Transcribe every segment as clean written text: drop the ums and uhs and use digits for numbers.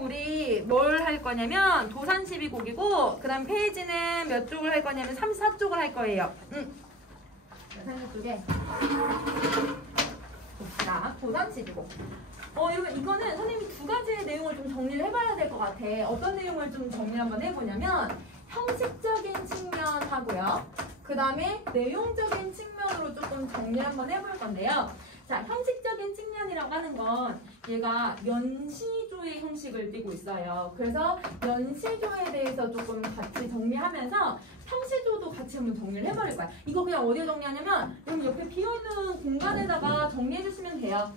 우리 뭘 할 거냐면 도산 12곡이고 그 다음 페이지는 몇 쪽을 할 거냐면 34쪽을 할 거예요. 34쪽에 봅시다. 도산 12곡. 여러분 이거는 선생님이 두 가지의 내용을 좀 정리를 해봐야 될 것 같아. 어떤 내용을 좀 정리 한번 해보냐면 형식적인 측면하고요. 그 다음에 내용적인 측면으로 조금 정리 한번 해볼 건데요. 자, 형식적인 측면이라고 하는 건 얘가 연시조의 형식을 띠고 있어요. 그래서 연시조에 대해서 조금 같이 정리하면서 평시조도 같이 한번 정리를 해버릴 거야. 이거 그냥 어디에 정리하냐면 여러분 옆에 비어있는 공간에다가 정리해 주시면 돼요.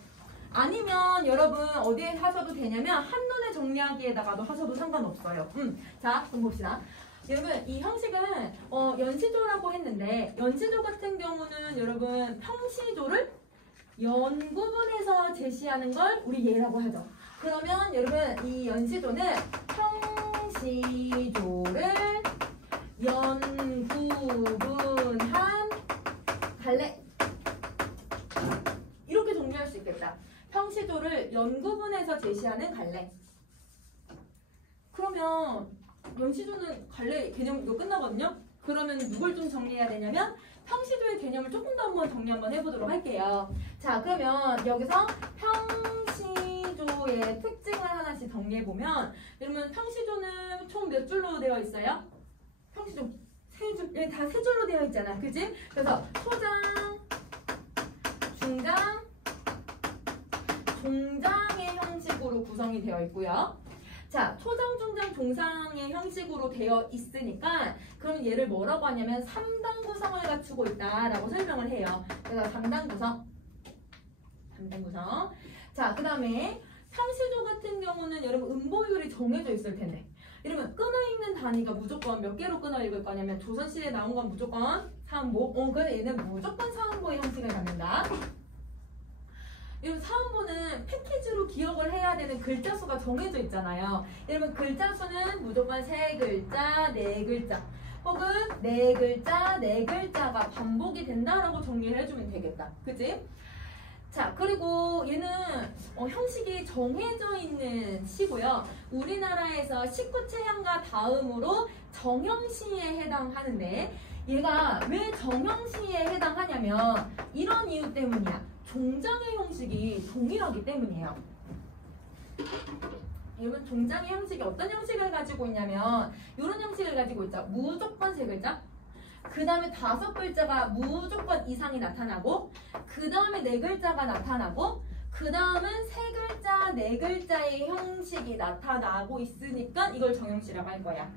아니면 여러분 어디에 하셔도 되냐면 한눈에 정리하기에다가도 하셔도 상관없어요. 자, 그럼 봅시다. 여러분 이 형식은 연시조라고 했는데 연시조 같은 경우는 여러분 평시조를 연구분에서 제시하는 걸 우리 예라고 하죠. 그러면 여러분 이 연시조는 평시조를 연구분한 갈래 이렇게 정리할 수 있겠다. 평시조를 연구분에서 제시하는 갈래. 그러면 연시조는 갈래 개념 이거 끝나거든요. 그러면 누굴 좀 정리해야 되냐면 평시조의 개념을 조금 더 한번 정리 한번 해보도록 할게요. 자, 그러면 여기서 평시조의 특징을 하나씩 정리해보면 여러분 평시조는 총 몇 줄로 되어 있어요? 평시조 세 줄, 다 세 줄로 되어 있잖아. 그치? 그래서 초장, 중장, 종장의 형식으로 구성이 되어 있고요. 자, 초장, 중장, 종상의 형식으로 되어 있으니까 그럼 얘를 뭐라고 하냐면 3단 구성을 갖추고 있다라고 설명을 해요. 그래서 3단 구성. 자, 그 다음에 평시조 같은 경우는 여러분 음보율이 정해져 있을 텐데 여러분 끊어읽는 단위가 무조건 몇 개로 끊어읽을 거냐면 조선시대에 나온 건 무조건 사음보. 근데 얘는 무조건 사음보의 형식을 갖는다. 여러분 사음보는 패키지로 기억을 해야 되는 글자 수가 정해져 있잖아요. 여러분 글자 수는 무조건 3글자, 4글자 혹은 4글자, 4글자가 반복이 된다라고 정리를 해주면 되겠다. 그치? 자, 그리고 얘는 형식이 정해져 있는 시고요. 우리나라에서 19체형과 다음으로 정형시에 해당하는데 얘가 왜 정형시에 해당하냐면 이런 이유 때문이야. 종장의 형식이 동일하기 때문이에요. 여러분 종장의 형식이 어떤 형식을 가지고 있냐면 이런 형식을 가지고 있죠. 무조건 3글자, 그 다음에 5글자가 무조건 이상이 나타나고 그 다음에 4글자가 나타나고 그 다음은 3글자, 4글자의 형식이 나타나고 있으니까 이걸 정형시라고 할 거야.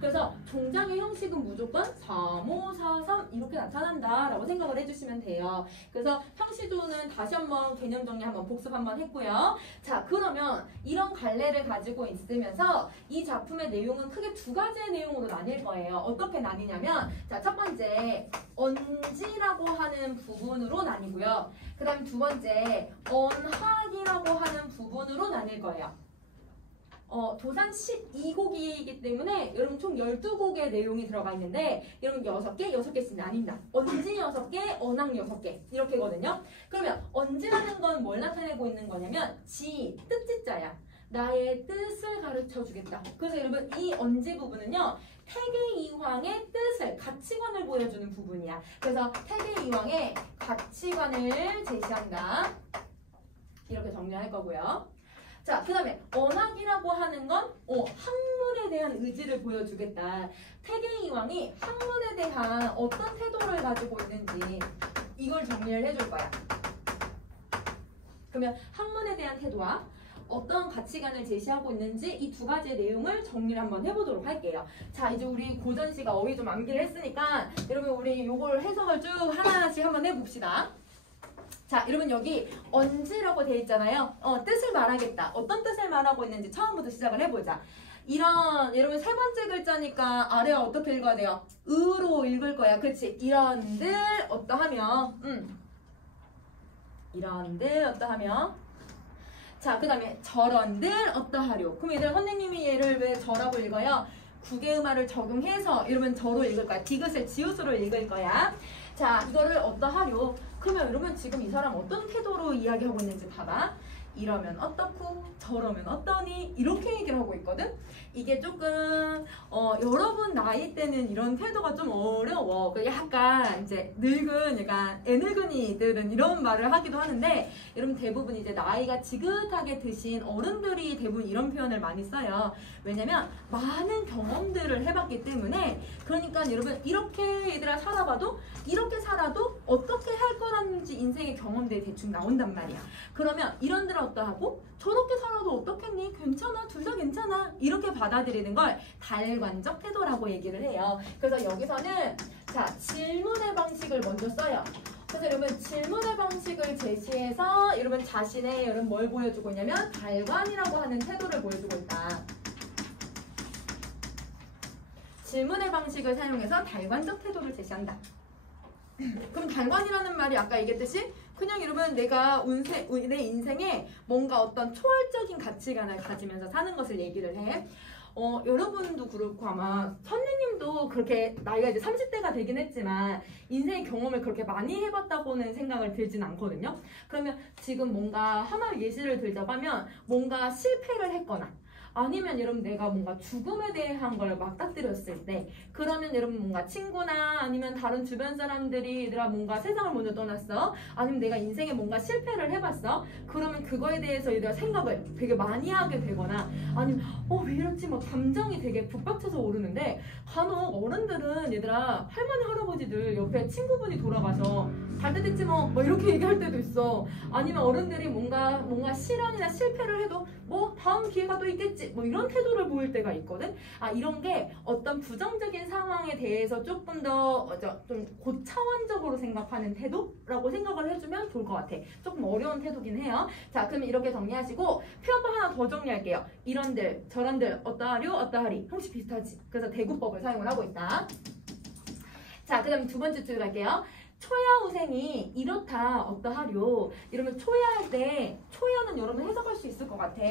그래서 종장의 형식은 무조건 3, 5, 4, 3 이렇게 나타난다라고 생각을 해주시면 돼요. 그래서 평시조는 다시 한번 개념 정리 한번 복습 한번 했고요. 자, 그러면 이런 갈래를 가지고 있으면서 이 작품의 내용은 크게 두 가지의 내용으로 나뉠 거예요. 어떻게 나뉘냐면 자, 첫 번째 언지라고 하는 부분으로 나뉘고요. 그 다음에 두 번째 언학이라고 하는 부분으로 나뉠 거예요. 도산 12곡이기 때문에 여러분 총 12곡의 내용이 들어가 있는데 여러분 6개씩 나뉜다. 언지 6개, 언학 6개 이렇게거든요. 그러면 언지라는 건 뭘 나타내고 있는 거냐면 뜻지자야. 나의 뜻을 가르쳐 주겠다. 그래서 여러분 이 언지 부분은요. 태계이황의 뜻을, 가치관을 보여주는 부분이야. 그래서 태계이황의 가치관을 제시한다. 이렇게 정리할 거고요. 자, 그 다음에 언학이라고 하는 건 학문에 대한 의지를 보여주겠다. 태계이황이 학문에 대한 어떤 태도를 가지고 있는지 이걸 정리를 해줄 거야. 그러면 학문에 대한 태도와 어떤 가치관을 제시하고 있는지 이 두 가지의 내용을 정리를 한번 해보도록 할게요. 자, 이제 우리 고전시가 어휘 좀 암기를 했으니까 여러분 우리 요걸 해석을 쭉 하나씩 한번 해봅시다. 자, 여러분 여기 언지라고 되어 있잖아요. 뜻을 말하겠다. 어떤 뜻을 말하고 있는지 처음부터 시작을 해보자. 이런 여러분 세 번째 글자니까 아래와 어떻게 읽어야 돼요? 으로 읽을 거야. 그치? 이런들 어떠하며 이런들 어떠하며 자, 그 다음에 저런들 어떠하려. 그럼 얘들 선생님이 얘를 왜 저라고 읽어요? 구개음화를 적용해서 이러면 저로 읽을 거야. 디귿을 지읒으로 읽을 거야. 자, 이거를 어떠하려. 그러면 여러분 지금 이 사람 어떤 태도로 이야기하고 있는지 봐봐. 이러면 어떻고 저러면 어떠니 이렇게 얘기를 하고 있거든. 이게 조금 여러분 나이 때는 이런 태도가 좀 어려워. 약간 이제 늙은 약간 애늙은이들은 이런 말을 하기도 하는데 여러분 대부분 이제 나이가 지긋하게 드신 어른들이 대부분 이런 표현을 많이 써요. 왜냐면 많은 경험들을 해봤기 때문에. 그러니까 여러분 이렇게 얘들아 살아봐도 이렇게 살아도 어떻게 할 거라는지 인생의 경험들이 대충 나온단 말이야. 그러면 이런들은 어떠하고 저렇게 살아도 어떻겠니? 괜찮아, 둘 다 괜찮아, 이렇게 받아들이는 걸 달관적 태도라고 얘기를 해요. 그래서 여기서는 자 질문의 방식을 먼저 써요. 그래서 여러분 질문의 방식을 제시해서 여러분 자신의 여러분 뭘 보여주고 있냐면 달관이라고 하는 태도를 보여주고 있다. 질문의 방식을 사용해서 달관적 태도를 제시한다. 그럼 달관이라는 말이 아까 얘기했듯이 그냥 여러분 내가 내 인생에 뭔가 어떤 초월적인 가치관을 가지면서 사는 것을 얘기를 해. 여러분도 그렇고 아마 선생님도 그렇게 나이가 이제 30대가 되긴 했지만 인생의 경험을 그렇게 많이 해봤다고는 생각을 들진 않거든요. 그러면 지금 뭔가 하나의 예시를 들자고 하면 뭔가 실패를 했거나 아니면 여러분 내가 뭔가 죽음에 대한 걸 맞닥뜨렸을 때 그러면 여러분 뭔가 친구나 아니면 다른 주변 사람들이 얘들아 뭔가 세상을 먼저 떠났어. 아니면 내가 인생에 뭔가 실패를 해봤어. 그러면 그거에 대해서 얘들아 생각을 되게 많이 하게 되거나 아니면 왜 이렇지 막 감정이 되게 북받쳐서 오르는데 간혹 어른들은 얘들아 할머니 할아버지들 옆에 친구분이 돌아가서 잘 됐지 뭐 이렇게 얘기할 때도 있어. 아니면 어른들이 뭔가 실현이나 실패를 해도 뭐 다음 기회가 또 있겠지 뭐 이런 태도를 보일 때가 있거든. 이런 게 어떤 부정적인 상황에 대해서 조금 더 좀 고차원적으로 생각하는 태도라고 생각을 해주면 좋을 것 같아. 조금 어려운 태도긴 해요. 자, 그럼 이렇게 정리하시고 표현법 하나 더 정리할게요. 이런들 저런들 어떠하려 어떠하리 형식 비슷하지. 그래서 대구법을 사용을 하고 있다. 자, 그 다음 두 번째 줄 갈게요. 초야우생이 이렇다 어떠하려. 이러면 초야할 때 초야는 여러분 해석할 수 있을 것 같아.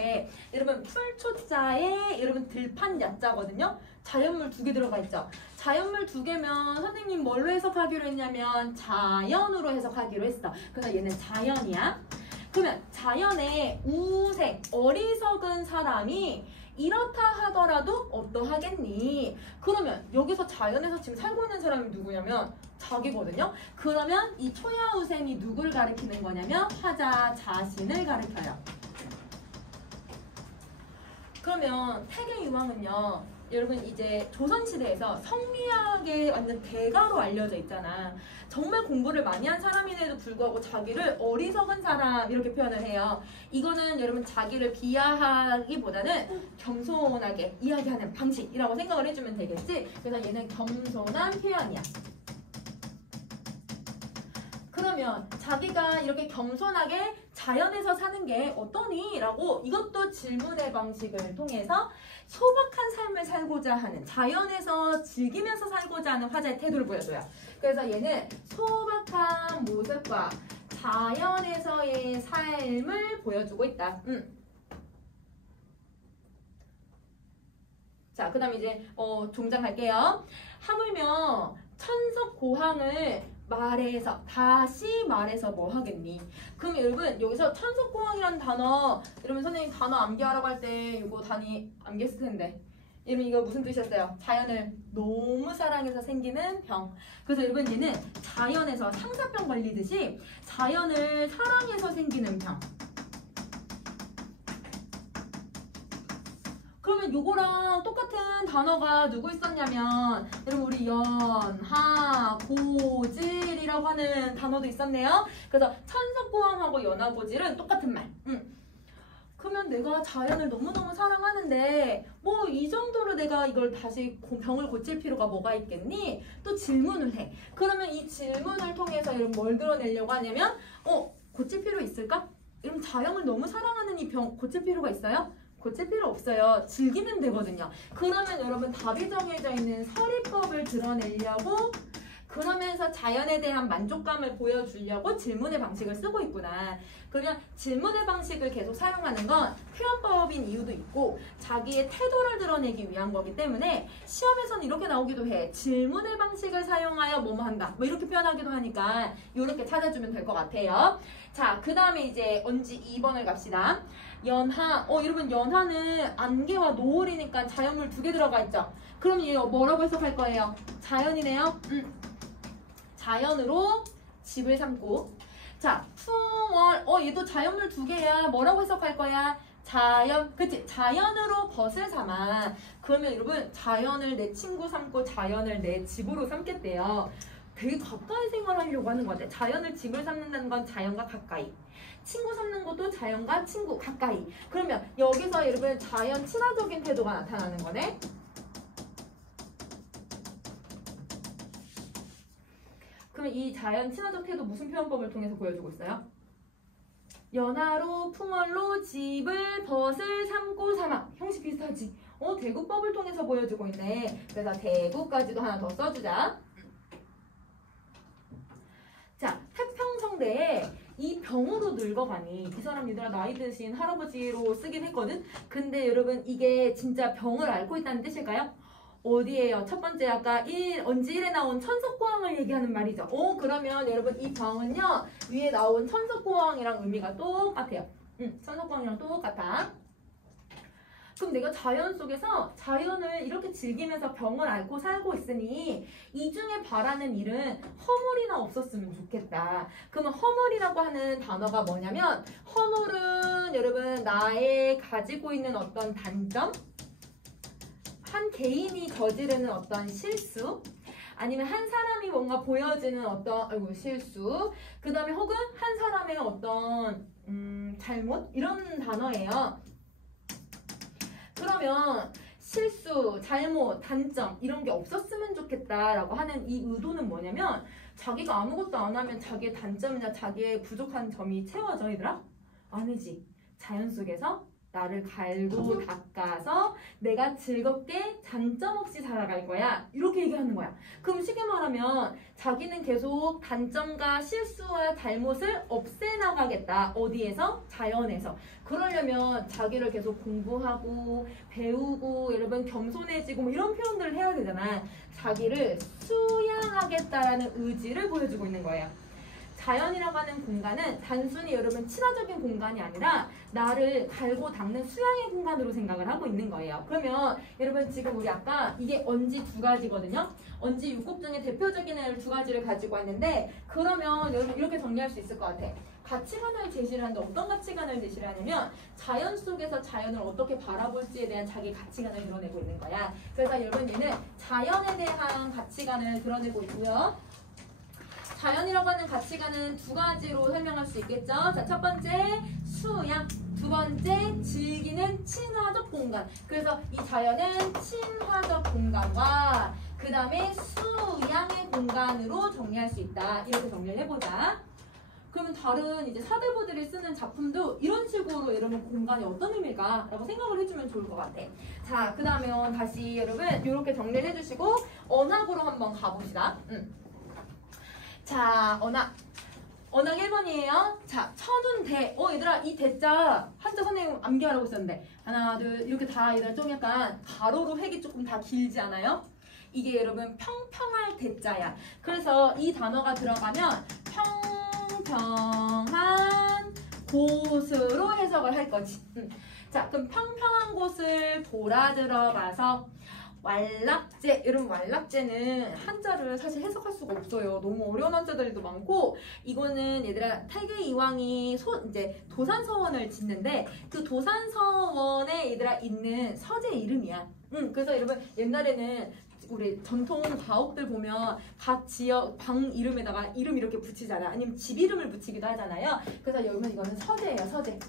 여러분 풀초자에 여러분 들판 야자거든요. 자연물 2개 들어가 있죠. 자연물 2개면 선생님 뭘로 해석하기로 했냐면 자연으로 해석하기로 했어. 그래서 얘는 자연이야. 그러면 자연의 우생 어리석은 사람이 이렇다 하더라도 어떠하겠니? 그러면 여기서 자연에서 지금 살고 있는 사람이 누구냐면 자기거든요. 그러면 이 초야우생이 누굴 가리키는 거냐면 화자 자신을 가리켜요. 그러면 태계유왕은요. 여러분 이제 조선시대에서 성리학의 완전 대가로 알려져 있잖아. 정말 공부를 많이 한 사람임에도 불구하고 자기를 어리석은 사람 이렇게 표현을 해요. 이거는 여러분 자기를 비하하기보다는 겸손하게 이야기하는 방식이라고 생각을 해주면 되겠지. 그래서 얘는 겸손한 표현이야. 그러면 자기가 이렇게 겸손하게 자연에서 사는 게 어떠니? 라고 이것도 질문의 방식을 통해서 소박한 삶을 살고자 하는 자연에서 즐기면서 살고자 하는 화자의 태도를 보여줘요. 그래서 얘는 소박한 모습과 자연에서의 삶을 보여주고 있다. 자, 그 다음 이제 종장 갈게요. 하물며 천석고항을 다시 말해서 뭐 하겠니? 그럼 여러분 여기서 천석고항이라는 단어 여러분 선생님 단어 암기하라고 할 때 이거 단위 암기했을 텐데 여러분 이거 무슨 뜻이었어요? 자연을 너무 사랑해서 생기는 병. 그래서 여러분 얘는 자연에서 상사병 걸리듯이 자연을 사랑해서 생기는 병. 그러면 요거랑 똑같은 단어가 누구 있었냐면 여러분 우리 연, 하, 고질이라고 하는 단어도 있었네요. 그래서 천석고항하고 연하고질은 똑같은 말. 그러면 내가 자연을 너무너무 사랑하는데 뭐 이 정도로 내가 이걸 다시 병을 고칠 필요가 뭐가 있겠니? 또 질문을 해. 그러면 이 질문을 통해서 여러분 뭘 드러내려고 하냐면 고칠 필요 있을까? 여러분 자연을 너무 사랑하는 이 병 고칠 필요가 있어요? 고칠 필요 없어요. 즐기면 되거든요. 그러면 여러분 답이 정해져 있는 서리법을 드러내려고 그러면서 자연에 대한 만족감을 보여주려고 질문의 방식을 쓰고 있구나. 그러면 질문의 방식을 계속 사용하는 건 표현법인 이유도 있고 자기의 태도를 드러내기 위한 거기 때문에 시험에서는 이렇게 나오기도 해. 질문의 방식을 사용하여 뭐뭐 한다. 뭐 이렇게 표현하기도 하니까 이렇게 찾아주면 될 것 같아요. 자, 그 다음에 이제 언지 2번을 갑시다. 연하. 여러분 연하는 안개와 노을이니까 자연물 2개 들어가 있죠. 그럼 얘 뭐라고 해석할 거예요? 자연이네요. 자연으로 집을 삼고. 자, 풍월. 얘도 자연물 2개야. 뭐라고 해석할 거야? 자연. 그치? 자연으로 벗을 삼아. 그러면 여러분 자연을 내 친구 삼고 자연을 내 집으로 삼겠대요. 되게 가까이 생활하려고 하는 것 같아. 자연을 집을 삼는다는 건 자연과 가까이. 친구 삼는 것도 자연과 친구 가까이. 그러면 여기서 여러분 자연 친화적인 태도가 나타나는 거네. 그럼 이 자연 친화적 태도 무슨 표현법을 통해서 보여주고 있어요? 연하로 풍월로 집을 벗을 삼고 삼아. 형식 비슷하지? 대구법을 통해서 보여주고 있네. 그래서 대구까지도 하나 더 써주자. 자, 태평성대에 이 병으로 늙어가니 이 사람 얘들아 나이 드신 할아버지로 쓰긴 했거든? 근데 여러분 이게 진짜 병을 앓고 있다는 뜻일까요? 어디에요? 첫 번째 아까 언지 1에 나온 천석고왕을 얘기하는 말이죠. 그러면 여러분 이 병은요 위에 나온 천석고왕이랑 의미가 똑같아요. 천석고왕이랑 똑같아. 그럼 내가 자연 속에서 자연을 이렇게 즐기면서 병을 앓고 살고 있으니 이 중에 바라는 일은 허물이나 없었으면 좋겠다. 그러면 허물이라고 하는 단어가 뭐냐면 허물은 여러분 나의 가지고 있는 어떤 단점, 한 개인이 저지르는 어떤 실수, 아니면 한 사람이 뭔가 보여지는 어떤 실수, 그 다음에 혹은 한 사람의 어떤 잘못 이런 단어예요. 그러면 실수, 잘못, 단점 이런 게 없었으면 좋겠다라고 하는 이 의도는 뭐냐면 자기가 아무것도 안 하면 자기의 단점이나 자기의 부족한 점이 채워져 얘들아? 아니지. 자연 속에서 나를 갈고 닦아서 내가 즐겁게 장점 없이 살아갈 거야. 이렇게 얘기하는 거야. 그럼 쉽게 말하면 자기는 계속 단점과 실수와 잘못을 없애나가겠다. 어디에서? 자연에서. 그러려면 자기를 계속 공부하고 배우고 여러분 겸손해지고 뭐 이런 표현들을 해야 되잖아. 자기를 수양하겠다라는 의지를 보여주고 있는 거예요. 자연이라고 하는 공간은 단순히 여러분 친화적인 공간이 아니라 나를 갈고 닦는 수양의 공간으로 생각을 하고 있는 거예요. 그러면 여러분 지금 우리 아까 이게 언지 2가지거든요. 언지 6곡 중에 대표적인 애를 2가지를 가지고 왔는데 그러면 여러분 이렇게 정리할 수 있을 것 같아. 가치관을 제시를 하는데 어떤 가치관을 제시를 하냐면 자연 속에서 자연을 어떻게 바라볼지에 대한 자기 가치관을 드러내고 있는 거야. 그래서 여러분 얘는 자연에 대한 가치관을 드러내고 있고요. 자연이라고 하는 가치관은 2가지로 설명할 수 있겠죠. 자, 첫 번째 수양, 2번째 즐기는 친화적 공간. 그래서 이 자연은 친화적 공간과 그 다음에 수양의 공간으로 정리할 수 있다. 이렇게 정리를 해보자. 그러면 다른 이제 사대부들이 쓰는 작품도 이런 식으로 여러분 공간이 어떤 의미일까? 라고 생각을 해주면 좋을 것 같아. 자, 그 다음에 다시 여러분 이렇게 정리를 해주시고 언학으로 한번 가봅시다. 자, 언학 1번이에요. 자, 천운대. 얘들아, 이 대자 한자 선생님 암기하라고 했었는데 하나, 둘 이렇게 다 얘들아 좀 약간 가로로 획이 조금 다 길지 않아요? 이게 여러분 평평할 대자야. 그래서 이 단어가 들어가면 평평한 곳으로 해석을 할 거지. 자, 그럼 평평한 곳을 돌아 들어가서 왈락제. 여러분 왈락제는 한자를 사실 해석할 수가 없어요. 너무 어려운 한자들도 많고 이거는 얘들아 태계 이황이 이제 도산서원을 짓는데 그 도산서원에 얘들아 있는 서재 이름이야. 그래서 여러분 옛날에는 우리 전통 가옥들 보면 각 지역 방 이름에다가 이름 이렇게 붙이잖아. 아니면 집 이름을 붙이기도 하잖아요. 그래서 여러분 이거는 서재예요. 서재.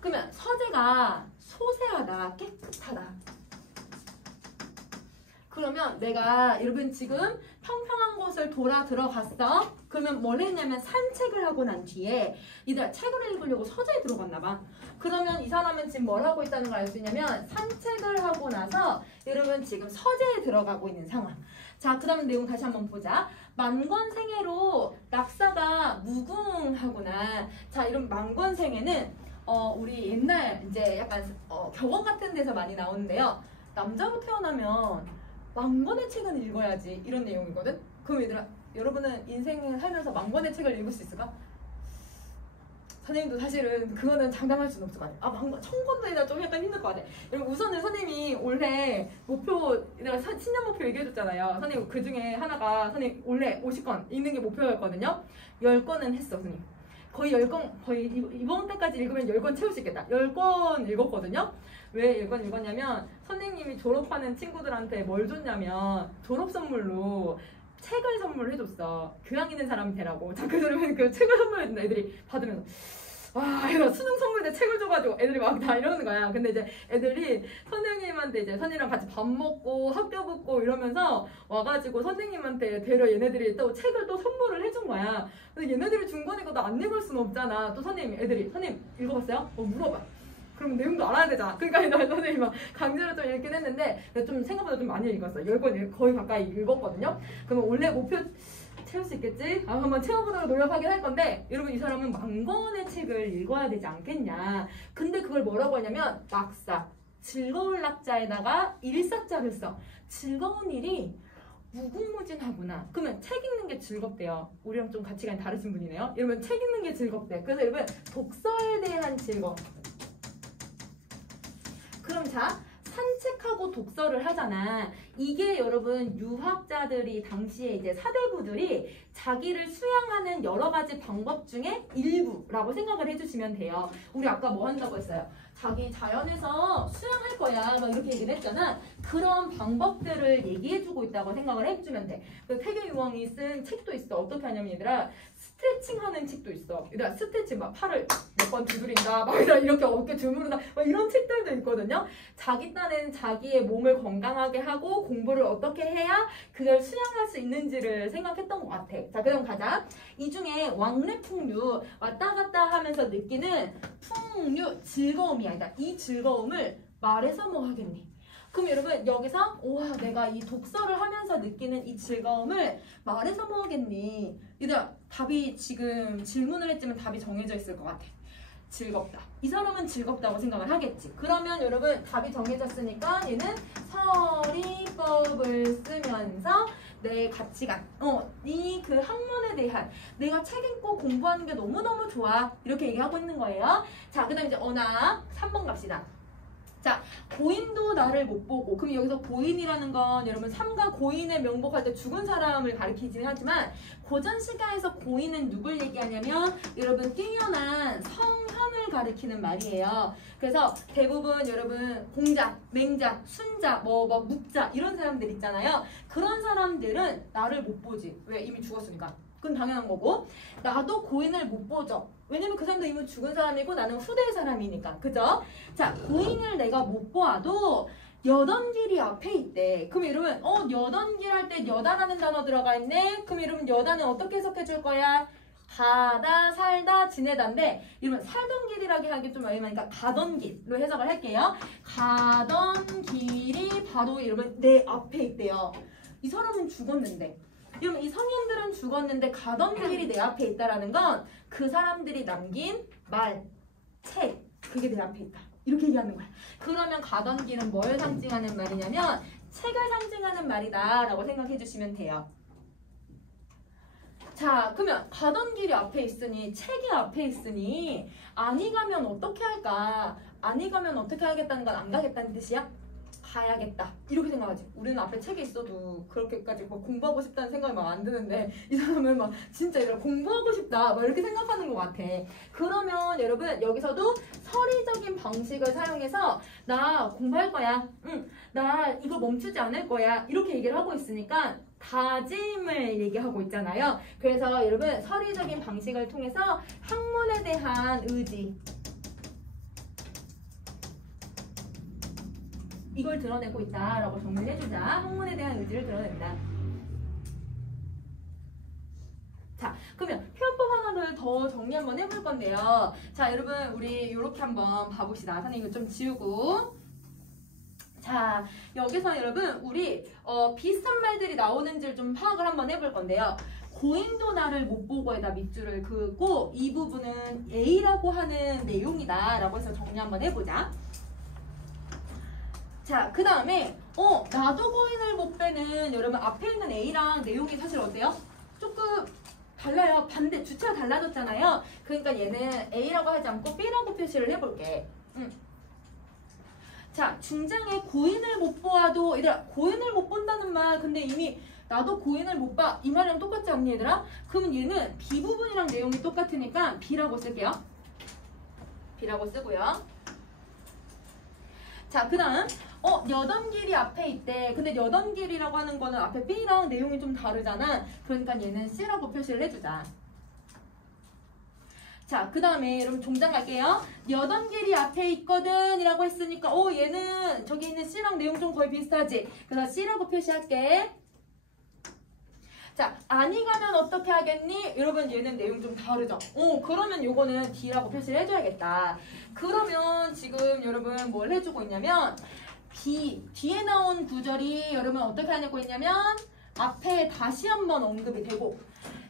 그러면 서재가 소세하다, 깨끗하다. 그러면 내가 여러분 지금 평평한 곳을 돌아 들어갔어. 그러면 뭘 했냐면 산책을 하고 난 뒤에 얘들아 책을 읽으려고 서재에 들어갔나 봐. 그러면 이 사람은 지금 뭘 하고 있다는 걸 알 수 있냐면 산책을 하고 나서 여러분 지금 서재에 들어가고 있는 상황. 자, 그 다음 내용 다시 한번 보자. 만권생애로 낙사가 무궁하구나. 자, 이런 만권생애는 우리 옛날 이제 약간 격언 같은 데서 많이 나오는데요. 남자로 태어나면 만권의 책은 읽어야지 이런 내용이거든. 그럼 얘들아, 여러분은 인생을 살면서 만권의 책을 읽을 수 있을까? 선생님도 사실은 그거는 장담할 수는 없을 것 같아요. 만권, 1000권도 좀 약간 힘들 것 같아. 여러분 우선은 선생님이 올해 목표, 내가 신년 목표 얘기해줬잖아요. 선생님 그 중에 하나가 선생님 올해 50권 읽는 게 목표였거든요. 10권은 했어, 선생님. 거의 10권, 거의 이번 때까지 읽으면 10권 채울 수 있겠다. 10권 읽었거든요. 왜 10권 읽었냐면 선생님이 졸업하는 친구들한테 뭘 줬냐면 졸업 선물로 책을 선물해줬어. 교양 있는 사람이 되라고. 자, 그러면 그 책을 선물해준다. 애들이 받으면서 와, 얘가 수능 선물 때 책을 줘가지고 애들이 막 다 이러는 거야. 근데 이제 애들이 선생님한테 이제 선생님이랑 같이 밥 먹고 학교 붙고 이러면서 와가지고 선생님한테 데려 얘네들이 또 책을 또 선물을 해준 거야. 근데 얘네들이 준 거니까 나 안 읽을 수는 없잖아. 또 애들이 선생님 읽어봤어요? 물어봐. 그러면 내용도 알아야 되잖아. 그러니까 선생님이 막 강제로 좀 읽긴 했는데 좀 생각보다 좀 많이 읽었어. 10권 거의 가까이 읽었거든요. 그러면 원래 목표 채울 수 있겠지? 한번 채워보도록 노력하긴 할 건데 여러분 이 사람은 만권의 책을 읽어야 되지 않겠냐. 근데 그걸 뭐라고 하냐면 낙사, 즐거울 낙자에다가 일사자를 써. 즐거운 일이 무궁무진하구나. 그러면 책 읽는 게 즐겁대요. 우리랑 좀 가치관이 다르신 분이네요. 여러분 책 읽는 게 즐겁대. 그래서 여러분 독서에 대한 즐거움. 그럼 자, 산책하고 독서를 하잖아. 이게 여러분 유학자들이 당시에 이제 사대부들이 자기를 수양하는 여러 가지 방법 중에 일부라고 생각을 해주시면 돼요. 우리 아까 뭐 한다고 했어요? 자기 자연에서 수양할 거야 막 이렇게 얘기를 했잖아. 그런 방법들을 얘기해주고 있다고 생각을 해주면 돼. 그 태계유왕이 쓴 책도 있어. 어떻게 하냐면 얘들아 스트레칭 하는 책도 있어. 얘들아 스트레칭 막 팔을 몇 번 두드린다 막 이렇게 어깨 주무른다 막 이런 책들도 있거든요. 자기 딴에는 자기의 몸을 건강하게 하고 공부를 어떻게 해야 그걸 수양할 수 있는지를 생각했던 것 같아. 자, 그럼 가자. 이 중에 왕래풍류 왔다 갔다 하면서 느끼는 풍류 즐거움이야. 그러니까 이 즐거움을 말해서 뭐 하겠니? 그럼 여러분 여기서 우와 내가 이 독서를 하면서 느끼는 이 즐거움을 말해서 뭐 하겠니? 얘들아 답이 지금 질문을 했지만 답이 정해져 있을 것 같아. 즐겁다. 이 사람은 즐겁다고 생각을 하겠지. 그러면 여러분 답이 정해졌으니까 얘는 서리법을 쓰면서 내 가치관, 이 그 학문에 대한 내가 책 읽고 공부하는 게 너무너무 좋아. 이렇게 얘기하고 있는 거예요. 자, 그 다음에 이제 언어 3번 갑시다. 자, 고인도 나를 못 보고. 그럼 여기서 고인이라는 건 여러분 삼가 고인의 명복할 때 죽은 사람을 가리키긴 하지만 고전 시가에서 고인은 누굴 얘기하냐면 여러분 뛰어난 성현을 가리키는 말이에요. 그래서 대부분 여러분 공자, 맹자, 순자, 묵자 이런 사람들 있잖아요. 그런 사람들은 나를 못 보지. 왜? 이미 죽었으니까. 그건 당연한 거고 나도 고인을 못 보죠. 왜냐면 그 사람도 이미 죽은 사람이고 나는 후대의 사람이니까. 그죠? 자, 고인을 내가 못 보아도 여던길이 앞에 있대. 그럼 여러분 여던길 할 때 여다라는 단어 들어가 있네. 그럼 여러분 여다는 어떻게 해석해 줄 거야? 가다, 살다, 지내다인데 여러분 살던 길이라고 하기 좀 애매하니까 가던 길로 해석을 할게요. 가던 길이 바로 여러분 내 앞에 있대요. 이 사람은 죽었는데 여러분 이 성인들은 죽었는데 가던 길이 내 앞에 있다라는 건 그 사람들이 남긴 말, 책 그게 내 앞에 있다. 이렇게 얘기하는 거야. 그러면 가던 길은 뭘 상징하는 말이냐면 책을 상징하는 말이다 라고 생각해 주시면 돼요. 자, 그러면 가던 길이 앞에 있으니 책이 앞에 있으니 아니 가면 어떻게 할까? 아니 가면 어떻게 하겠다는 건 안 가겠다는 뜻이야? 가야겠다 이렇게 생각하지. 우리는 앞에 책이 있어도 그렇게까지 뭐 공부하고 싶다는 생각이 막 안 드는데 이 사람은 막 진짜 이런 공부하고 싶다 막 이렇게 생각하는 것 같아. 그러면 여러분 여기서도 서리적인 방식을 사용해서 나 공부할 거야. 나 이거 멈추지 않을 거야. 이렇게 얘기를 하고 있으니까 다짐을 얘기하고 있잖아요. 그래서 여러분 서리적인 방식을 통해서 학문에 대한 의지 이걸 드러내고 있다라고 정리를 해주자. 학문에 대한 의지를 드러낸다. 자, 그러면 표현법 하나를 더 정리 한번 해볼 건데요. 자, 여러분 우리 이렇게 한번 봐봅시다. 선생님 이거 좀 지우고. 자, 여기서 여러분 우리 비슷한 말들이 나오는지를 좀 파악을 한번 해볼 건데요. 고인도 나를 못 보고에다 밑줄을 그고 이 부분은 A라고 하는 내용이다 라고 해서 정리 한번 해보자. 자, 그 다음에 나도 고인을 못 빼는 여러분 앞에 있는 A랑 내용이 사실 어때요? 조금 달라요. 반대 주체가 달라졌잖아요. 그러니까 얘는 A라고 하지 않고 B라고 표시를 해볼게. 자, 중장에 고인을 못 보아도 얘들아 고인을 못 본다는 말 근데 이미 나도 고인을 못 봐 이 말이랑 똑같지 않니 얘들아? 그러면 얘는 B 부분이랑 내용이 똑같으니까 B라고 쓸게요. B라고 쓰고요. 자, 그 다음 여던길이 앞에 있대. 근데 여던길이라고 하는 거는 앞에 B랑 내용이 좀 다르잖아. 그러니까 얘는 C라고 표시를 해주자. 자, 그 다음에 여러분 종장 갈게요. 여던길이 앞에 있거든 이라고 했으니까 얘는 저기 있는 C랑 내용 좀 거의 비슷하지. 그래서 C라고 표시할게. 자, 아니 가면 어떻게 하겠니? 여러분 얘는 내용 좀 다르죠? 그러면 요거는 D라고 표시를 해줘야겠다. 그러면 지금 여러분 뭘 해주고 있냐면 뒤에 나온 구절이 여러분 어떻게 하고 있냐면 앞에 다시 한번 언급이 되고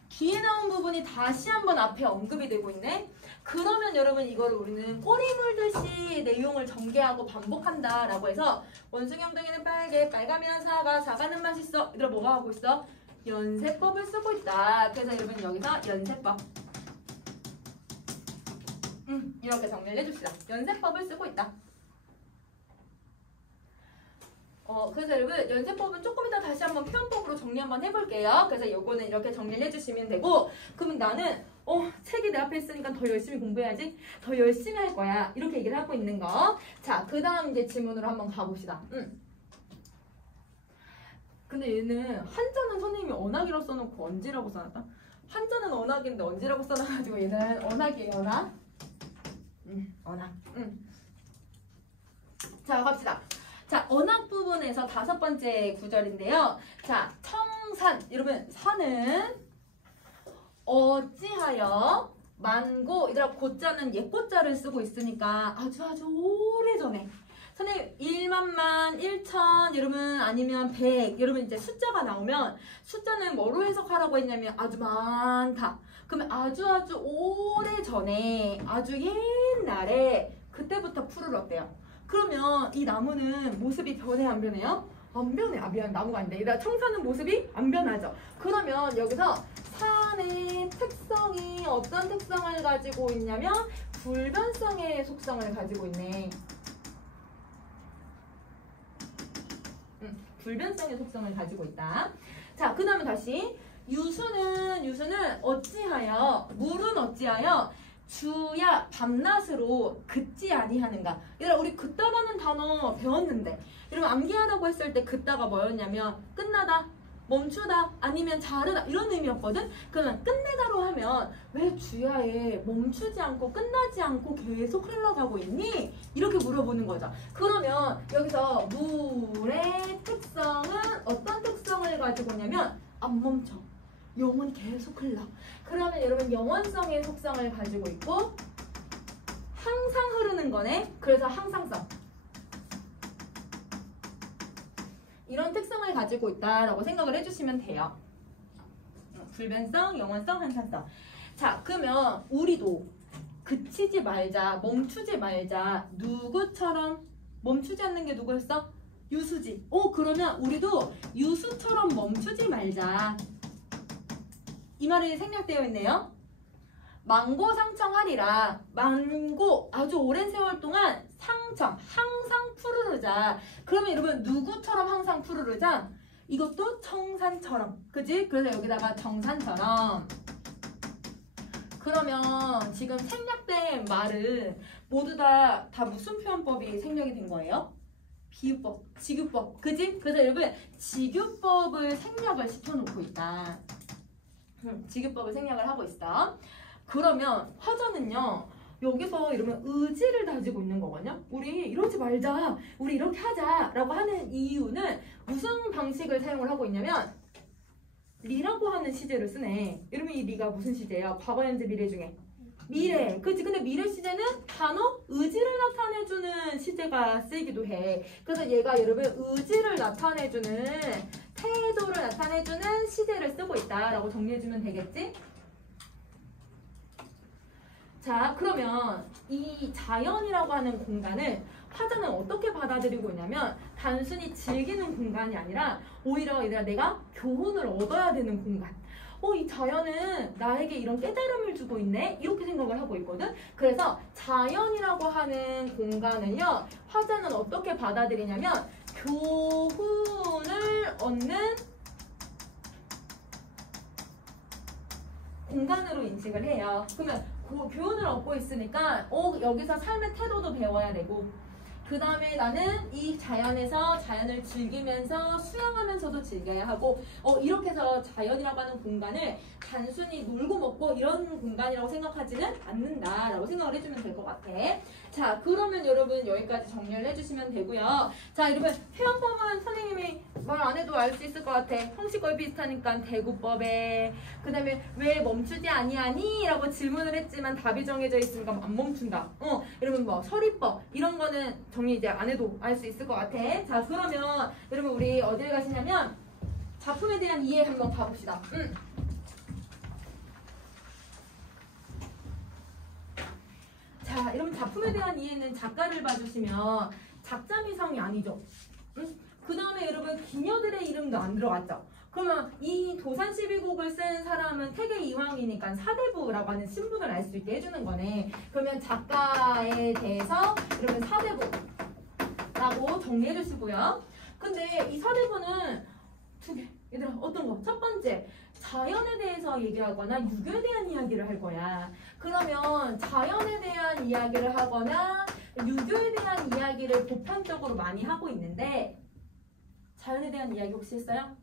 뒤에 나온 부분이 다시 한번 앞에 언급이 되고 있네. 그러면 여러분 이걸 우리는 꼬리 물듯이 내용을 전개하고 반복한다 라고 해서 원숭이엉덩이는 빨개 빨가면 사과 사과는 맛있어. 얘들아 뭐가 하고 있어? 연세법을 쓰고 있다. 그래서 여러분 여기서 연세법 이렇게 정리를 해줍시다. 연세법을 쓰고 있다. 그래서 여러분 연세법은 조금 이따 다시 한번 표현법으로 정리 한번 해볼게요. 그래서 요거는 이렇게 정리를 해주시면 되고 그러면 나는 책이 내 앞에 있으니까 더 열심히 공부해야지. 더 열심히 할 거야. 이렇게 얘기를 하고 있는 거. 자, 그 다음 이제 질문으로 한번 가봅시다. 근데 얘는 한자는 선생님이 언학이라고 써놓고 언지라고 써놨다. 한자는 언학인데 언지라고 써놔가지고 얘는 언학이에요. 언학. 언학. 자, 갑시다. 자, 언학 부분에서 5번째 구절인데요. 자, 청산. 여러분, 산은 어찌하여 만고, 얘들아, 고자는 옛고자를 쓰고 있으니까 아주 오래전에 선생님 1만만, 1천, 여러분 아니면 100, 여러분 이제 숫자가 나오면 숫자는 뭐로 해석하라고 했냐면 아주 많다. 그러면 아주 오래전에, 아주 옛날에 그때부터 풀을 얻대요. 그러면 이 나무는 모습이 변해 안 변해요? 안 변해. 미안, 나무가 아닌데. 얘들아, 청사는 모습이 안 변하죠. 그러면 여기서 산의 특성이 어떤 특성을 가지고 있냐면 불변성의 속성을 가지고 있네. 불변성의 속성을 가지고 있다. 자, 그 다음에 다시 유수는 어찌하여, 물은 어찌하여 주야 밤낮으로 긋지 아니하는가. 얘들아, 우리 긋다라는 단어 배웠는데 여러분 암기하라고 했을 때 긋다가 뭐였냐면 끝나다, 멈추다, 아니면 자르다 이런 의미였거든. 그러면 끝내다로 하면 왜 주야에 멈추지 않고 끝나지 않고 계속 흘러가고 있니? 이렇게 물어보는 거죠. 그러면 여기서 물의 특성은 어떤 특성을 가지고 있냐면 안 멈춰. 영원히 계속 흘러. 그러면 여러분 영원성의 속성을 가지고 있고 항상 흐르는 거네. 그래서 항상성. 이런 특성을 가지고 있다라고 생각을 해주시면 돼요. 불변성, 영원성, 항상성. 자, 그러면 우리도 그치지 말자, 멈추지 말자. 누구처럼 멈추지 않는 게 누구였어? 유수지. 그러면 우리도 유수처럼 멈추지 말자. 이 말이 생략되어 있네요. 만고상청하리라. 만고, 아주 오랜 세월 동안 상청, 항상 푸르르자. 그러면 여러분 누구처럼 항상 푸르르자? 이것도 청산처럼. 그지? 그래서 여기다가 정산처럼. 그러면 지금 생략된 말은 모두 다 무슨 표현법이 생략이 된 거예요? 비유법, 직유법. 그지? 그래서 여러분 직유법을 생략을 시켜놓고 있다. 직유법을 생략을 하고 있어. 그러면 화자는요 여기서 이러면 의지를 다지고 있는 거거든요. 우리 이러지 말자, 우리 이렇게 하자 라고 하는 이유는 무슨 방식을 사용을 하고 있냐면 리라고 하는 시제를 쓰네. 여러분 이 리가 무슨 시제예요? 과거, 현재, 미래 중에 미래. 그치? 근데 미래 시제는 단어 의지를 나타내주는 시제가 형태가 쓰이기도 해. 그래서 얘가 여러분 의지를 나타내주는, 태도를 나타내주는 시제를 쓰고 있다라고 정리해주면 되겠지? 자, 그러면 이 자연이라고 하는 공간을 화자는 어떻게 받아들이고 있냐면 단순히 즐기는 공간이 아니라 오히려 얘들아 내가 교훈을 얻어야 되는 공간. 이 자연은 나에게 이런 깨달음을 주고 있네? 이렇게 생각을 하고 있거든? 그래서 자연이라고 하는 공간은요, 화자는 어떻게 받아들이냐면 교훈을 얻는 공간으로 인식을 해요. 그러면 교훈을 얻고 있으니까 여기서 삶의 태도도 배워야 되고, 그 다음에 나는 이 자연에서 자연을 즐기면서 수영하면서도 즐겨야 하고, 이렇게 해서 자연이라고 하는 공간을 단순히 놀고 먹고 이런 공간이라고 생각하지는 않는다라고 생각을 해주면 될 것 같아. 자, 그러면 여러분 여기까지 정리를 해주시면 되고요. 자, 여러분 표현법은 선생님이 말 안 해도 알 수 있을 것 같아. 형식 거의 비슷하니까 대구법에, 그 다음에 왜 멈추지 아니하니? 라고 질문을 했지만 답이 정해져 있으니까 안 멈춘다. 여러분 뭐 서리법 이런 거는 정리 이제 안 해도 알 수 있을 것 같아. 자, 그러면 여러분 우리 어딜 가시냐면 작품에 대한 이해 한번 가봅시다. 자, 여러분 작품에 대한 이해는 작가를 봐주시면 작자미상이 아니죠. 그 다음에 여러분 기녀들의 이름도 안 들어갔죠. 그러면 이 도산 12곡을 쓴 사람은 태계 이황이니까 사대부라고 하는 신분을 알 수 있게 해주는 거네. 그러면 작가에 대해서 여러분 사대부라고 정리해 주시고요. 근데 이 사대부는 두 개. 얘들아 어떤 거? 첫 번째, 자연에 대해서 얘기하거나 유교에 대한 이야기를 할 거야. 그러면 자연에 대한 이야기를 하거나 유교에 대한 이야기를 보편적으로 많이 하고 있는데, 자연에 대한 이야기 혹시 했어요?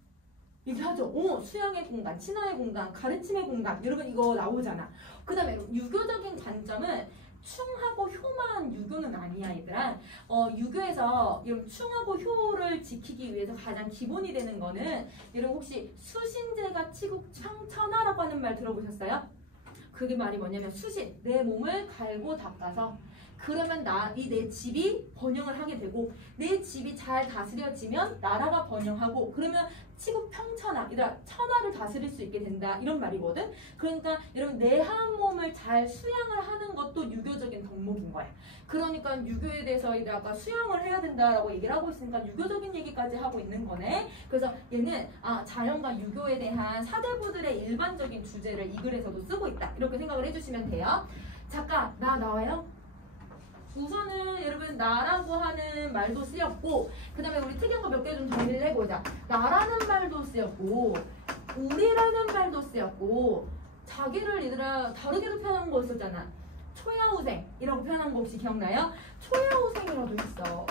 얘기하죠. 수양의 공간, 친화의 공간, 가르침의 공간, 여러분 이거 나오잖아. 그 다음에 유교적인 관점은 충하고 효만 유교는 아니야, 얘들아. 유교에서 여러분 충하고 효를 지키기 위해서 가장 기본이 되는 거는, 여러분 혹시 수신제가 치국청천하라고 하는 말 들어보셨어요? 그게 말이 뭐냐면 수신, 내 몸을 갈고 닦아서, 그러면 내 집이 번영을 하게 되고, 내 집이 잘 다스려지면 나라가 번영하고, 그러면 치국평천하, 얘들아 천하를 다스릴 수 있게 된다, 이런 말이거든. 그러니까 여러분 내 한 몸을 잘 수양을 하는 것도 유교적인 덕목인 거야. 그러니까 유교에 대해서 얘들아 아까 수양을 해야 된다라고 얘기를 하고 있으니까 유교적인 얘기까지 하고 있는 거네. 그래서 얘는 자연과 유교에 대한 사대부들의 일반적인 주제를 이 글에서도 쓰고 있다, 이렇게 생각을 해주시면 돼요. 잠깐 나와요? 우선은 여러분 나라고 하는 말도 쓰였고, 그 다음에 우리 특이한 거 몇 개 좀 정리를 해보자. 나라는 말도 쓰였고, 우리라는 말도 쓰였고, 자기를 얘들아 다르게도 표현한 거 있었잖아. 초야우생이라고 표현한 거 혹시 기억나요? 초야우생이라도 있어.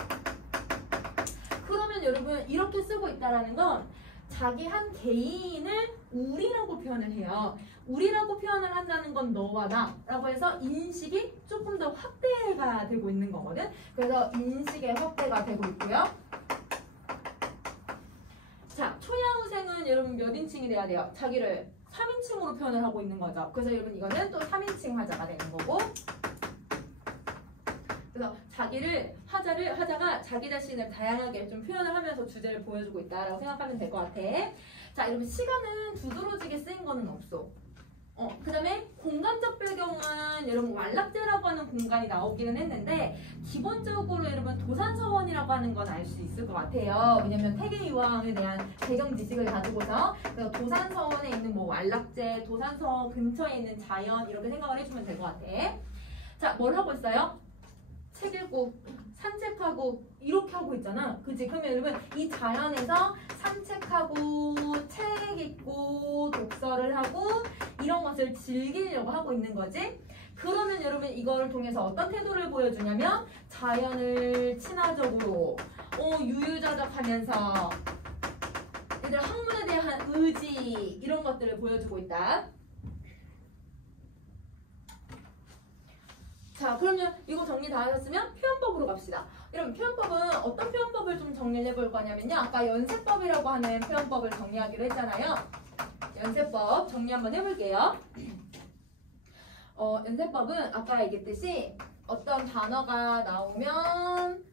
그러면 여러분 이렇게 쓰고 있다라는 건 자기 한 개인을 우리라고 표현을 해요. 우리라고 표현을 한다는 건 너와 나라고 해서 인식이 조금 더 확대가 되고 있는 거거든. 그래서 인식의 확대가 되고 있고요. 자, 초야우생은 여러분 몇 인칭이 돼야 돼요? 자기를 3인칭으로 표현을 하고 있는 거죠. 그래서 여러분 이거는 또 3인칭 화자가 되는 거고, 그래서 화자가 자기 자신을 다양하게 좀 표현을 하면서 주제를 보여주고 있다라고 생각하면 될 것 같아. 자, 여러분 시간은 두드러지게 쓰인 거는 없어. 그 다음에 공간적 배경은 여러분 완락제라고 하는 공간이 나오기는 했는데, 기본적으로 여러분 도산서원이라고 하는 건 알 수 있을 것 같아요. 왜냐면 태계이황에 대한 배경 지식을 가지고서, 그래서 도산서원에 있는 뭐 완락제, 도산서원 근처에 있는 자연, 이렇게 생각을 해주면 될 것 같아. 자, 뭘 하고 있어요? 책 읽고 산책하고 이렇게 하고 있잖아. 그치? 그러면 여러분 이 자연에서 산책하고 책 읽고 독서를 하고 이런 것을 즐기려고 하고 있는 거지. 그러면 여러분 이걸 통해서 어떤 태도를 보여주냐면 자연을 친화적으로 유유자적하면서 얘들 학문에 대한 의지, 이런 것들을 보여주고 있다. 자, 그러면 이거 정리 다 하셨으면 표현법으로 갑시다. 여러분 표현법은 어떤 표현법을 좀 정리를 해볼 거냐면요, 아까 연세법이라고 하는 표현법을 정리하기로 했잖아요. 연세법 정리 한번 해볼게요. 연세법은 아까 얘기했듯이 어떤 단어가 나오면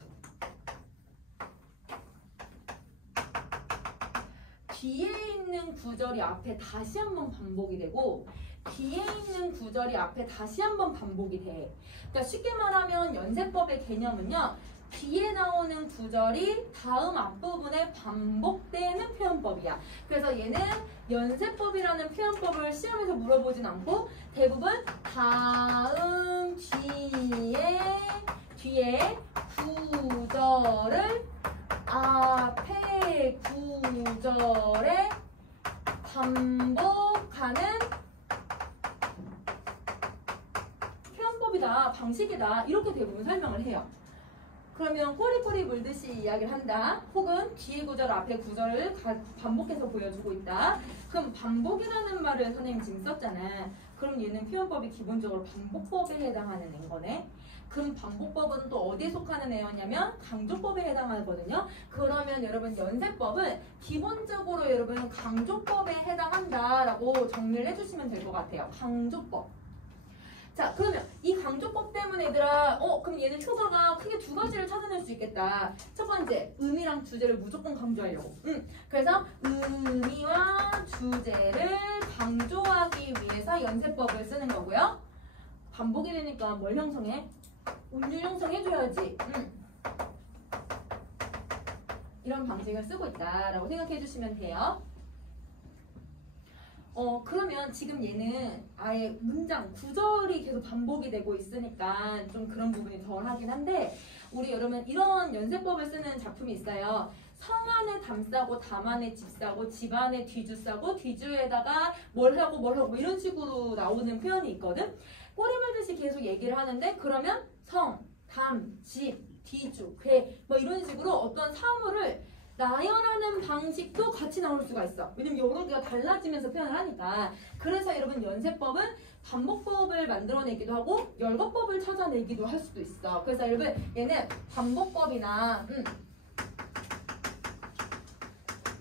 뒤에 있는 구절이 앞에 다시 한번 반복이 되고 뒤에 있는 구절이 앞에 다시 한번 반복이 돼. 그러니까 쉽게 말하면 연세법의 개념은요. 뒤에 나오는 구절이 다음 앞부분에 반복되는 표현법이야. 그래서 얘는 연세법이라는 표현법을 시험에서 물어보진 않고 대부분 다음 뒤에 구절을 앞에 구절에 반복하는 표현법이다, 방식이다 이렇게 대부분 설명을 해요. 그러면 꼬리꼬리 물듯이 이야기를 한다. 혹은 뒤에 구절 앞에 구절을 반복해서 보여주고 있다. 그럼 반복이라는 말을 선생님 지금 썼잖아. 그럼 얘는 표현법이 기본적으로 반복법에 해당하는 애인 거네. 그럼 반복법은 또 어디에 속하는 애였냐면 강조법에 해당하거든요. 그러면 여러분 연세법은 기본적으로 여러분 강조법에 해당한다라고 정리를 해주시면 될 것 같아요. 강조법. 자, 그러면 이 강조법 때문에 얘들아 그럼 얘는 효과가 크게 두 가지를 찾아낼 수 있겠다. 첫 번째, 의미랑 주제를 무조건 강조하려고. 그래서 의미와 주제를 강조하기 위해서 연세법을 쓰는 거고요. 반복이 되니까 뭘 형성해? 운율 형성해줘야지. 이런 방식을 쓰고 있다라고 생각해 주시면 돼요. 그러면 지금 얘는 아예 문장, 구절이 계속 반복이 되고 있으니까 좀 그런 부분이 덜 하긴 한데 우리 여러분 이런 연세법을 쓰는 작품이 있어요. 성 안에 담 싸고 담 안에 집 싸고 집 안에 뒤주 싸고 뒤주에다가 뭘 하고 이런 식으로 나오는 표현이 있거든. 꼬리 물듯이 계속 얘기를 하는데 그러면 성, 담, 집, 뒤주, 궤 뭐 이런 식으로 어떤 사물을 나열하는 방식도 같이 나올 수가 있어. 왜냐면 여러 개가 달라지면서 표현을 하니까. 그래서 여러분 연세법은 반복법을 만들어내기도 하고 열거법을 찾아내기도 할 수도 있어. 그래서 여러분 얘는 반복법이나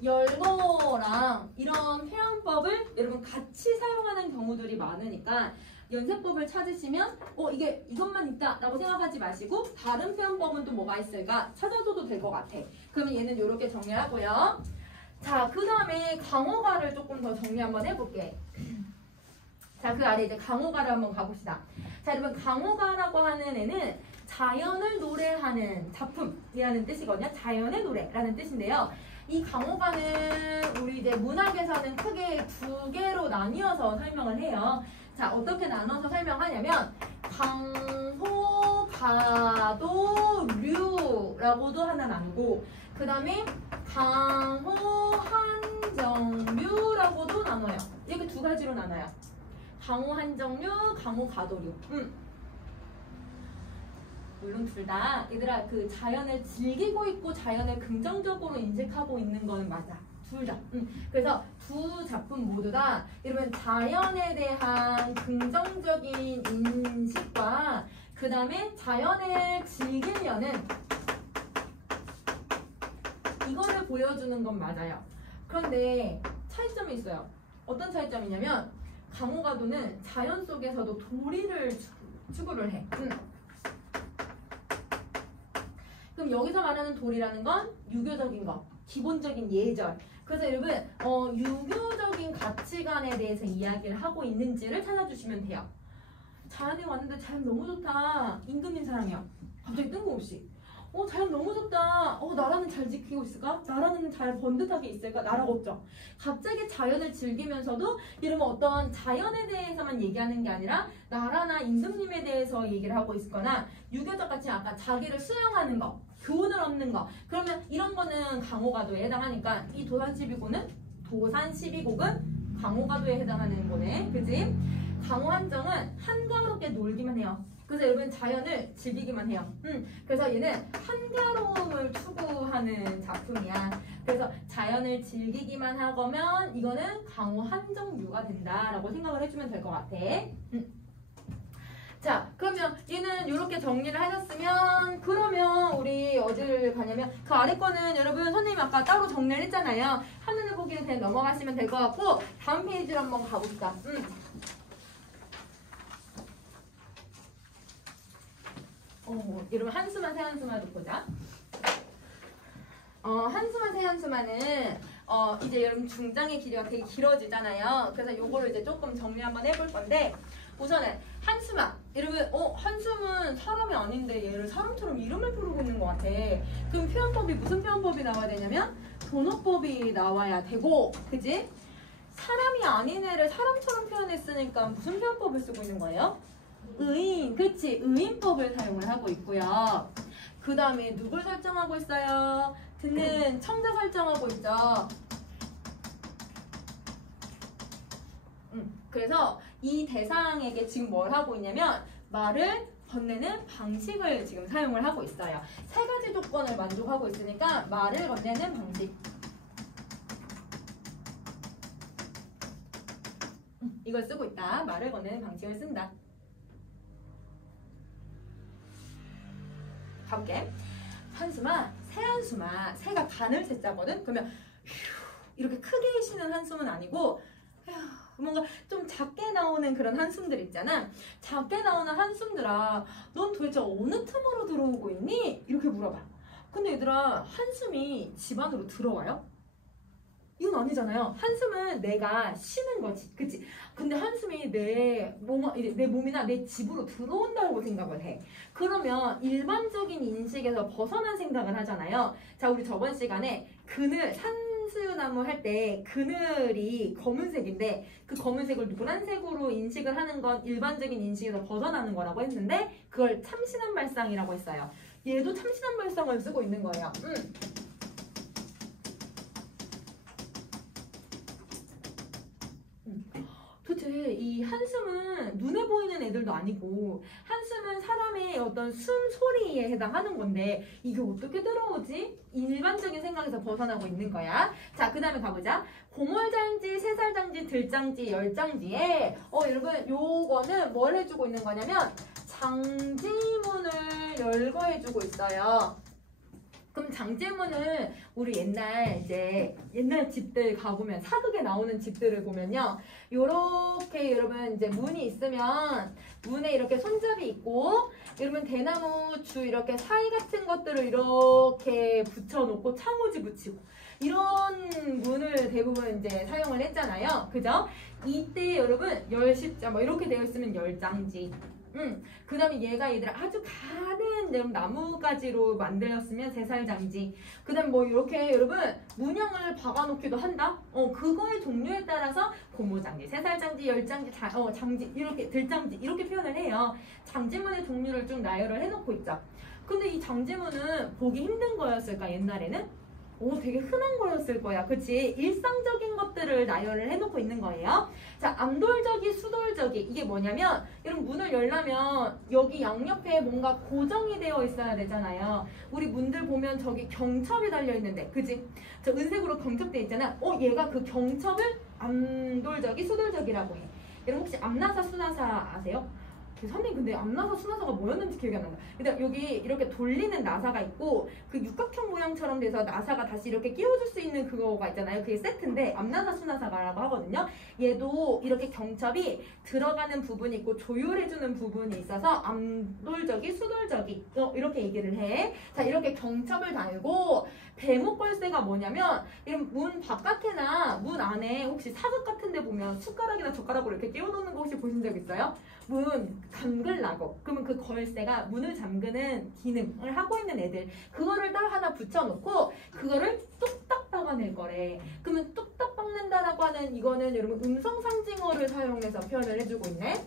열거랑 이런 표현법을 여러분 같이 사용하는 경우들이 많으니까 연세법을 찾으시면 이게 이것만 있다 라고 생각하지 마시고 다른 표현법은 또 뭐가 있을까 찾아줘도 될 것 같아. 그러면 얘는 이렇게 정리하고요. 자, 그 다음에 강호가를 조금 더 정리 한번 해볼게. 자, 그 아래 이제 강호가를 한번 가봅시다. 자, 여러분 강호가라고 하는 애는 자연을 노래하는 작품이라는 뜻이거든요. 자연의 노래라는 뜻인데요. 이 강호가는 우리 이제 문학에서는 크게 두 개로 나뉘어서 설명을 해요. 자, 어떻게 나눠서 설명하냐면 강호가도류라고도 하나 나누고 그 다음에 강호한정류라고도 나눠요. 이렇게 두 가지로 나눠요. 강호한정류, 강호가도류. 물론 둘 다 얘들아 그 자연을 즐기고 있고 자연을 긍정적으로 인식하고 있는 건 맞아. 둘 다. 그래서 두 작품 모두 다 여러분 자연에 대한 긍정적인 인식과 그 다음에 자연을 즐기려는 이거를 보여주는 건 맞아요. 그런데 차이점이 있어요. 어떤 차이점이냐면 강호가도는 자연 속에서도 도리를 추구를 해. 그럼 여기서 말하는 도리라는 건 유교적인 거, 기본적인 예절. 그래서 여러분 유교적인 가치관에 대해서 이야기를 하고 있는지를 찾아주시면 돼요. 자연에 왔는데 자연 너무 좋다. 임금님 사랑해요. 갑자기 뜬금없이. 자연 너무 좋다. 나라는 잘 지키고 있을까? 나라는 잘 번듯하게 있을까? 나라가 없죠. 갑자기 자연을 즐기면서도 이러면 어떤 자연에 대해서만 얘기하는 게 아니라 나라나 임금님에 대해서 얘기를 하고 있거나 유교적 가치 아까 자기를 수용하는 거, 교훈을 얻는 거. 그러면 이런 거는 강호가도에 해당하니까 이 도산 12곡은 강호가도에 해당하는 거네. 그치? 강호한정은 한가롭게 놀기만 해요. 그래서 여러분 자연을 즐기기만 해요. 그래서 얘는 한가로움을 추구하는 작품이야. 그래서 자연을 즐기기만 하거면 이거는 강호한정류가 된다라고 생각을 해주면 될 것 같아. 자, 그러면 얘는 이렇게 정리를 하셨으면 그러면 우리 어디를 가냐면 그 아래 거는 여러분 선생님 아까 따로 정리를 했잖아요. 한눈에 보기는 그냥 넘어가시면 될 것 같고 다음 페이지로 한번 가봅시다. 여러분 한수만 세 한수만 도 보자. 한수만 세 한수만은 이제 여러분 중장의 길이가 되게 길어지잖아요. 그래서 요거를 이제 조금 정리 한번 해볼 건데 우선은 한숨아. 여러분 한숨은 사람이 아닌데 얘를 사람처럼 이름을 부르고 있는 것 같아. 그럼 표현법이 무슨 표현법이 나와야 되냐면 도노법이 나와야 되고 그지? 사람이 아닌 애를 사람처럼 표현했으니까 무슨 표현법을 쓰고 있는 거예요? 의인. 그치? 의인법을 사용을 하고 있고요. 그 다음에 누굴 설정하고 있어요? 듣는 청자 설정하고 있죠. 그래서 이 대상에게 지금 뭘 하고 있냐면 말을 건네는 방식을 지금 사용을 하고 있어요. 세 가지 조건을 만족하고 있으니까 말을 건네는 방식. 이걸 쓰고 있다. 말을 건네는 방식을 쓴다. 가볼게. 한숨아, 새 한숨아. 새가 간을 새자거든? 그러면 이렇게 크게 쉬는 한숨은 아니고 뭔가 좀 작게 나오는 그런 한숨들 있잖아. 작게 나오는 한숨들아, 넌 도대체 어느 틈으로 들어오고 있니? 이렇게 물어봐. 근데 얘들아, 한숨이 집 안으로 들어와요? 이건 아니잖아요. 한숨은 내가 쉬는 거지. 그치? 근데 한숨이 내 몸이나 내 집으로 들어온다고 생각을 해. 그러면 일반적인 인식에서 벗어난 생각을 하잖아요. 자, 우리 저번 시간에 그늘, 산수유나무 할 때 그늘이 검은색인데 그 검은색을 노란색으로 인식을 하는 건 일반적인 인식에서 벗어나는 거라고 했는데 그걸 참신한 발상이라고 했어요. 얘도 참신한 발상을 쓰고 있는 거예요. 도대체 이 한숨은 눈에 보이는 애들도 아니고 한숨은 사람의 어떤 숨소리에 해당하는 건데 이게 어떻게 들어오지? 일반적인 생각에서 벗어나고 있는 거야. 자, 그 다음에 가보자. 고물장지, 새살장지, 들장지, 열장지에 여러분 요거는 뭘 해주고 있는 거냐면 장지문을 열거해주고 있어요. 그럼 장제문은 우리 옛날 집들 가보면 사극에 나오는 집들을 보면요, 요렇게 여러분 이제 문이 있으면 문에 이렇게 손잡이 있고 여러분 대나무 주 이렇게 사이 같은 것들을 이렇게 붙여놓고 창호지 붙이고 이런 문을 대부분 이제 사용을 했잖아요. 그죠? 이때 여러분 열십자 뭐 이렇게 되어 있으면 열장지. 그 다음에 얘들 아주 가는 나무가지로 만들었으면 새살장지. 그 다음에 뭐 이렇게 여러분 문양을 박아놓기도 한다. 그거의 종류에 따라서 고무장지, 새살장지, 열장지, 장지 이렇게 들장지 이렇게 표현을 해요. 장지문의 종류를 쭉 나열을 해놓고 있죠. 근데 이 장지문은 보기 힘든 거였을까 옛날에는? 되게 흔한 거였을 거야. 그치? 일상적인 것들을 나열을 해놓고 있는 거예요. 자, 암돌저기, 수돌저기. 이게 뭐냐면, 여러분 문을 열려면 여기 양옆에 뭔가 고정이 되어 있어야 되잖아요. 우리 문들 보면 저기 경첩이 달려있는데, 그치? 저 은색으로 경첩돼 있잖아. 얘가 그 경첩을 암돌저기, 수돌저기라고 해. 여러분 혹시 암나사, 수나사 아세요? 선생님 근데 암나사 수나사가 뭐였는지 기억이 안 난다. 근데 여기 이렇게 돌리는 나사가 있고 그 육각형 모양처럼 돼서 나사가 다시 이렇게 끼워줄 수 있는 그거가 있잖아요. 그게 세트인데 암나사 수나사라고 하거든요. 얘도 이렇게 경첩이 들어가는 부분이 있고 조율해주는 부분이 있어서 암돌저기 수돌저기 이렇게 얘기를 해. 자, 이렇게 경첩을 달고 배목걸쇠가 뭐냐면 이런 문 바깥에나 문 안에 혹시 사극 같은 데 보면 숟가락이나 젓가락으로 이렇게 끼워놓는 거 혹시 보신 적 있어요? 문 잠글라고. 그러면 그 걸쇠가 문을 잠그는 기능을 하고 있는 애들, 그거를 딱 하나 붙여놓고 그거를 뚝딱 박아낼 거래. 그러면 뚝딱 박는다라고 하는 이거는 여러분 음성 상징어를 사용해서 표현을 해주고 있네.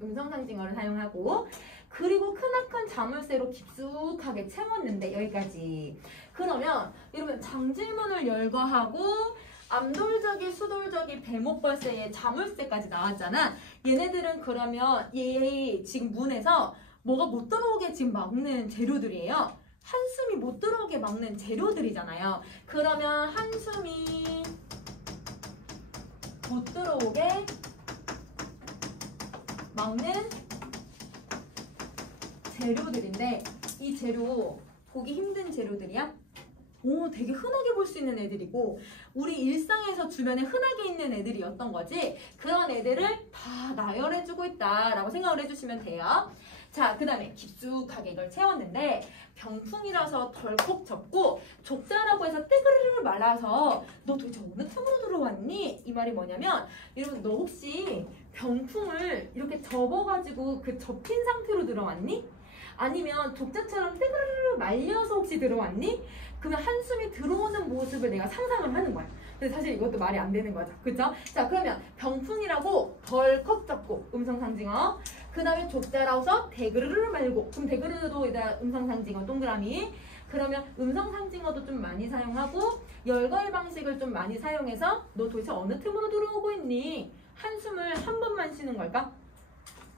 음성 상징어를 사용하고, 그리고 크나큰 자물쇠로 깊숙하게 채웠는데 여기까지. 그러면 여러분 장질문을 열거하고 암돌저기, 수돌저기, 배목걸쇠에 자물쇠까지 나왔잖아. 얘네들은 그러면 얘 지금 문에서 뭐가 못 들어오게 지금 막는 재료들이에요. 한숨이 못 들어오게 막는 재료들이잖아요. 그러면 한숨이 못 들어오게 막는 재료들인데 이 재료 보기 힘든 재료들이야? 되게 흔하게 볼 수 있는 애들이고 우리 일상에서 주변에 흔하게 있는 애들이었던 거지. 그런 애들을 다 나열해주고 있다라고 생각을 해주시면 돼요. 자, 그 다음에 깊숙하게 이걸 채웠는데 병풍이라서 덜컥 접고 족자라고 해서 떼그르르 말아서 너 도대체 어느 틈으로 들어왔니? 이 말이 뭐냐면 여러분 너 혹시 병풍을 이렇게 접어가지고 그 접힌 상태로 들어왔니? 아니면 족자처럼 떼그르르 말려서 혹시 들어왔니? 그러면 한숨이 들어오는 모습을 내가 상상을 하는 거야. 근데 사실 이것도 말이 안 되는 거죠. 그죠? 자, 그러면 병풍이라고 덜컥 잡고 음성상징어. 그 다음에 족자라서 대그르르 말고. 그럼 대그르르도 일단 음성상징어 동그라미. 그러면 음성상징어도 좀 많이 사용하고 열거의 방식을 좀 많이 사용해서 너 도대체 어느 틈으로 들어오고 있니? 한숨을 한 번만 쉬는 걸까?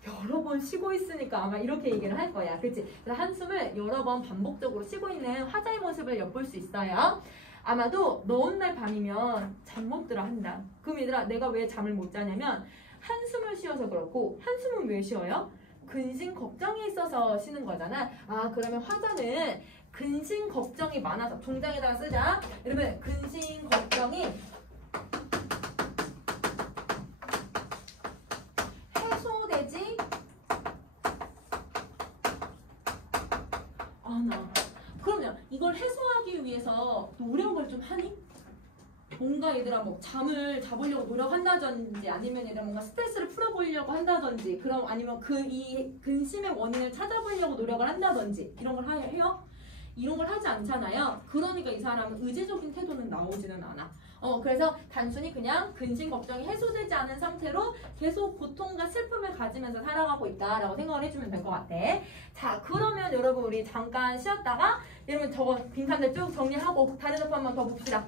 여러 번 쉬고 있으니까 아마 이렇게 얘기를 할 거야. 그치? 그래서 한숨을 여러 번 반복적으로 쉬고 있는 화자의 모습을 엿볼 수 있어요. 아마도 너 온 날 밤이면 잠 못 들어 한다. 그럼 얘들아 내가 왜 잠을 못 자냐면 한숨을 쉬어서 그렇고 한숨은 왜 쉬어요? 근심 걱정이 있어서 쉬는 거잖아. 아 그러면 화자는 근심 걱정이 많아서 종장에다가 쓰자. 이러면 근심 걱정이 해소되지 않아. 그러면 이걸 해소하기 위해서 노력을 좀 하니? 뭔가 얘들아 뭐 잠을 자보려고 노력한다든지 아니면 얘들아 뭔가 스트레스를 풀어보려고 한다든지 그럼 아니면 이 근심의 원인을 찾아보려고 노력을 한다든지 이런 걸 해요? 이런 걸 하지 않잖아요. 그러니까 이 사람은 의지적인 태도는 나오지는 않아. 그래서 단순히 그냥 근심 걱정이 해소되지 않은 상태로 계속 고통과 슬픔을 가지면서 살아가고 있다라고 생각을 해주면 될 것 같아. 자, 그러면 여러분 우리 잠깐 쉬었다가 여러분 저거 빈칸들 쭉 정리하고 다른 거 한번 더 봅시다.